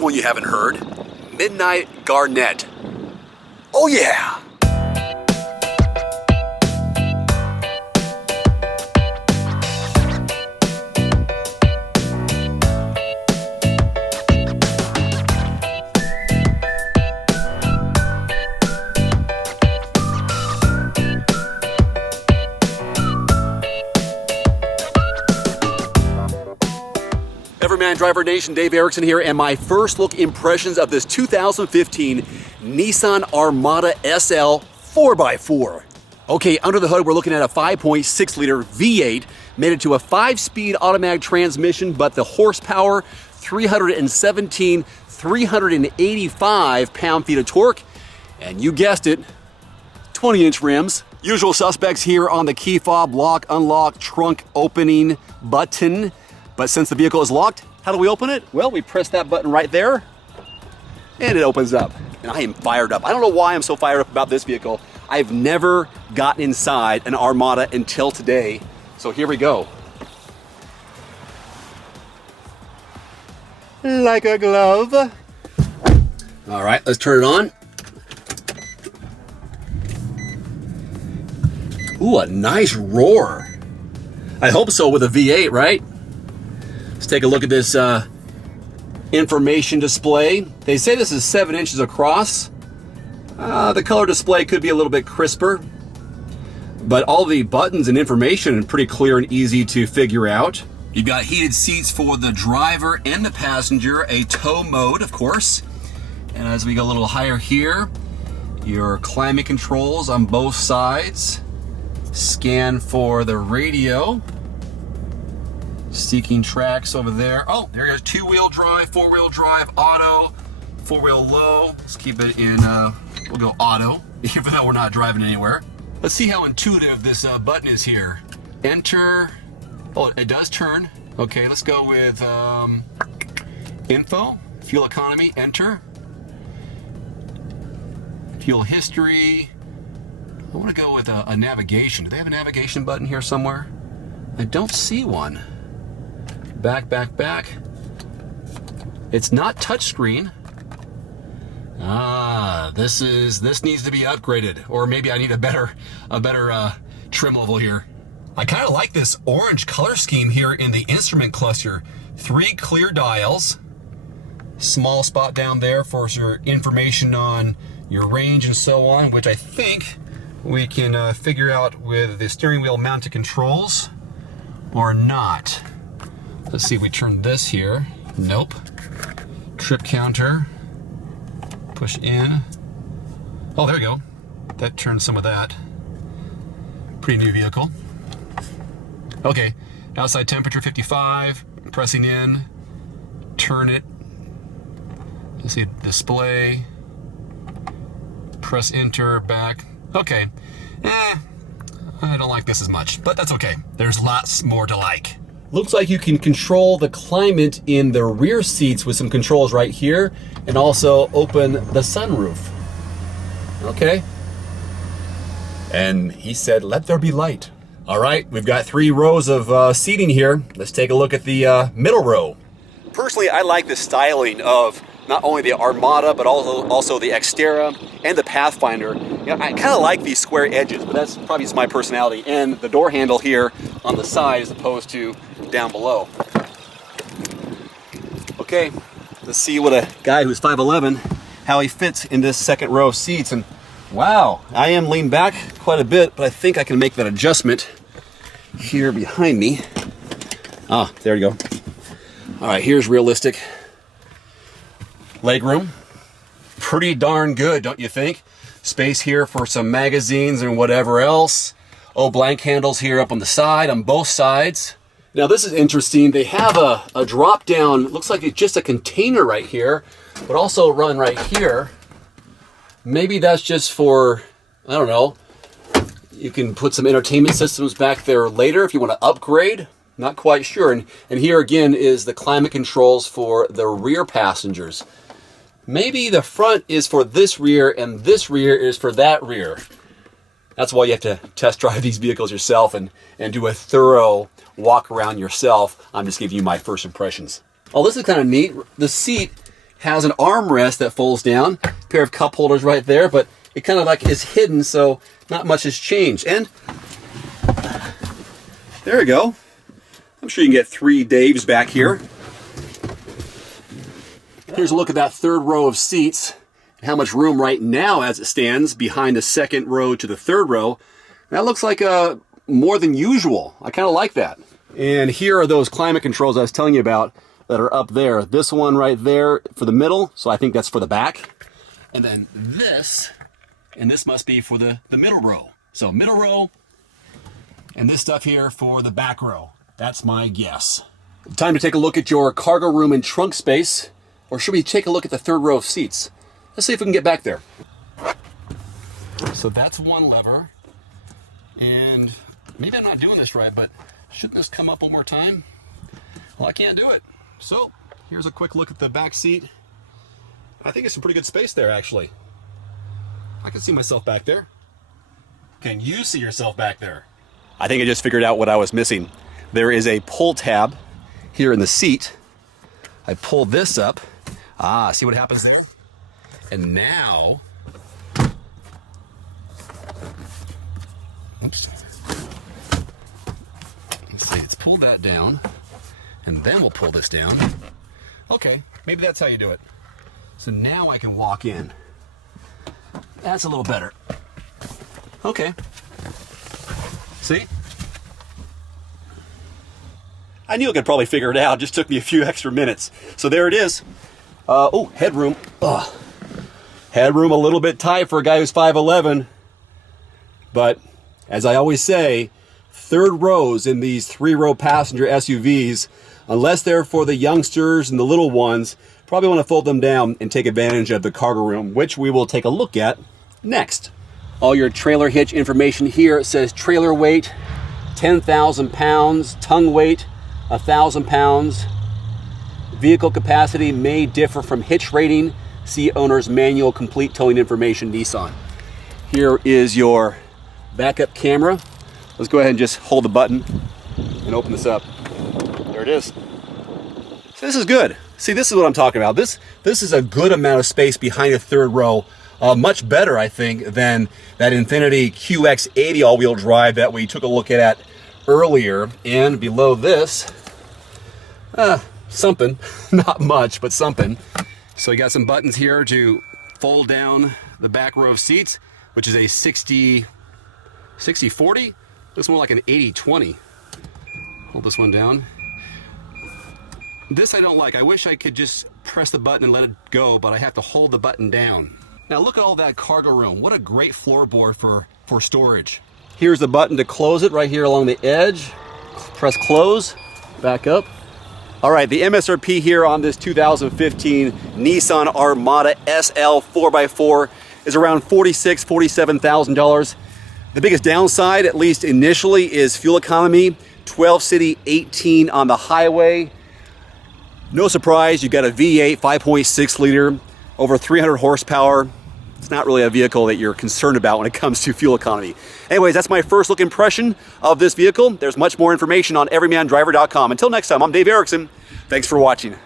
Here's one you haven't heard. Midnight Garnet. Oh yeah! Everyman Driver Nation, Dave Erickson here, and my first look impressions of this 2015 Nissan Armada SL 4x4. Okay, under the hood we're looking at a 5.6 liter V8, made it to a 5-speed automatic transmission, but the horsepower, 317, 385 pound-feet of torque, and you guessed it, 20-inch rims. Usual suspects here on the key fob, lock, unlock, trunk opening button. But since the vehicle is locked, how do we open it? Well, we press that button right there, and it opens up. And I am fired up. I don't know why I'm so fired up about this vehicle. I've never gotten inside an Armada until today. So here we go. Like a glove. All right, let's turn it on. Ooh, a nice roar. I hope so with a V8, right? Let's take a look at this information display. They say this is 7 inches across. The color display could be a little bit crisper, but all the buttons and information are pretty clear and easy to figure out. You've got heated seats for the driver and the passenger, a tow mode, of course. And as we go a little higher here, your climate controls on both sides. Scan for the radio. Seeking tracks over there. Oh, there goes 2-wheel drive, 4-wheel drive, auto, 4-wheel low. Let's keep it in, we'll go auto, even though we're not driving anywhere. Let's see how intuitive this button is here. Enter, oh, it does turn. Okay, let's go with info, fuel economy, enter. Fuel history. I want to go with a navigation. Do they have a navigation button here somewhere? I don't see one. Back, back, back. It's not touchscreen. This needs to be upgraded, or maybe I need a better trim level here. I kind of like this orange color scheme here in the instrument cluster. 3 clear dials, small spot down there for your information on your range and so on, which I think we can figure out with the steering wheel mounted controls or not. Let's see, we turn this here. Nope. Trip counter. Push in. Oh, there we go. That turns some of that. Pretty new vehicle. Okay, outside temperature 55. Pressing in. Turn it. Let's see, display. Press enter, back. Okay. I don't like this as much, but that's okay. There's lots more to like. Looks like you can control the climate in the rear seats with some controls right here, and also open the sunroof. Okay. And he said, let there be light. All right, we've got 3 rows of seating here. Let's take a look at the middle row. Personally, I like the styling of not only the Armada, but also the Xterra and the Pathfinder. You know, I kind of like these square edges, but that's probably just my personality. And the door handle here on the side as opposed to down below. Okay, let's see what a guy who's 5'11", how he fits in this second row of seats. And wow, I am leaned back quite a bit, but I think I can make that adjustment here behind me. Ah, there you go. All right, here's realistic legroom. Pretty darn good, don't you think? Space here for some magazines and whatever else. Oh, blank handles here up on the side, on both sides. Now this is interesting. They have a drop down, looks like it's just a container right here, but also run right here. Maybe that's just for, I don't know, you can put some entertainment systems back there later if you want to upgrade. Not quite sure. And here again is the climate controls for the rear passengers. Maybe the front is for this rear and this rear is for that rear. That's why you have to test drive these vehicles yourself and do a thorough walk around yourself. I'm just giving you my first impressions. Oh, this is kind of neat. The seat has an armrest that folds down, a pair of cup holders right there, but it kind of like is hidden, so not much has changed. And there we go. I'm sure you can get 3 Daves back here. Here's a look at that third row of seats and how much room right now as it stands behind the second row to the third row. That looks like more than usual. I kind of like that. And here are those climate controls I was telling you about that are up there. This one right there for the middle, so I think that's for the back. And then this, and this must be for the middle row. So middle row, and this stuff here for the back row. That's my guess. Time to take a look at your cargo room and trunk space. Or should we take a look at the third row of seats? Let's see if we can get back there. So that's one lever. And maybe I'm not doing this right, but shouldn't this come up one more time? Well, I can't do it. So here's a quick look at the back seat. I think it's some pretty good space there, actually. I can see myself back there. Can you see yourself back there? I think I just figured out what I was missing. There is a pull tab here in the seat. I pull this up. Ah, see what happens there? And now, oops. Let's see, let's pull that down, and then we'll pull this down. Okay, maybe that's how you do it. So now I can walk in. That's a little better. Okay. See? I knew I could probably figure it out. It just took me a few extra minutes. So there it is. Oh, headroom. Ugh. Headroom a little bit tight for a guy who's 5'11". But as I always say, third rows in these 3-row passenger SUVs, unless they're for the youngsters and the little ones, probably want to fold them down and take advantage of the cargo room, which we will take a look at next. All your trailer hitch information here. It says trailer weight, 10,000 pounds, tongue weight, 1,000 pounds. Vehicle capacity may differ from hitch rating. See owner's manual, complete towing information, Nissan. Here is your backup camera. Let's go ahead and just hold the button and open this up. There it is. So this is good. See, this is what I'm talking about. This is a good amount of space behind the third row. Much better, I think, than that Infiniti QX80 all-wheel drive that we took a look at earlier. And below this, something, not much, but something. So you got some buttons here to fold down the back row of seats, which is a 60-40. Looks more like an 80-20. Hold this one down. This I don't like. I wish I could just press the button and let it go, but I have to hold the button down. Now look at all that cargo room. What a great floorboard for storage. Here's the button to close it right here along the edge. Press close, back up. All right, the MSRP here on this 2015 Nissan Armada SL 4x4 is around $46,000, $47,000. The biggest downside, at least initially, is fuel economy. 12 city, 18 on the highway. No surprise, you got a V8 5.6 liter, over 300 horsepower. It's not really a vehicle that you're concerned about when it comes to fuel economy. Anyways, that's my first look impression of this vehicle. There's much more information on everymandriver.com. Until next time, I'm Dave Erickson. Thanks for watching.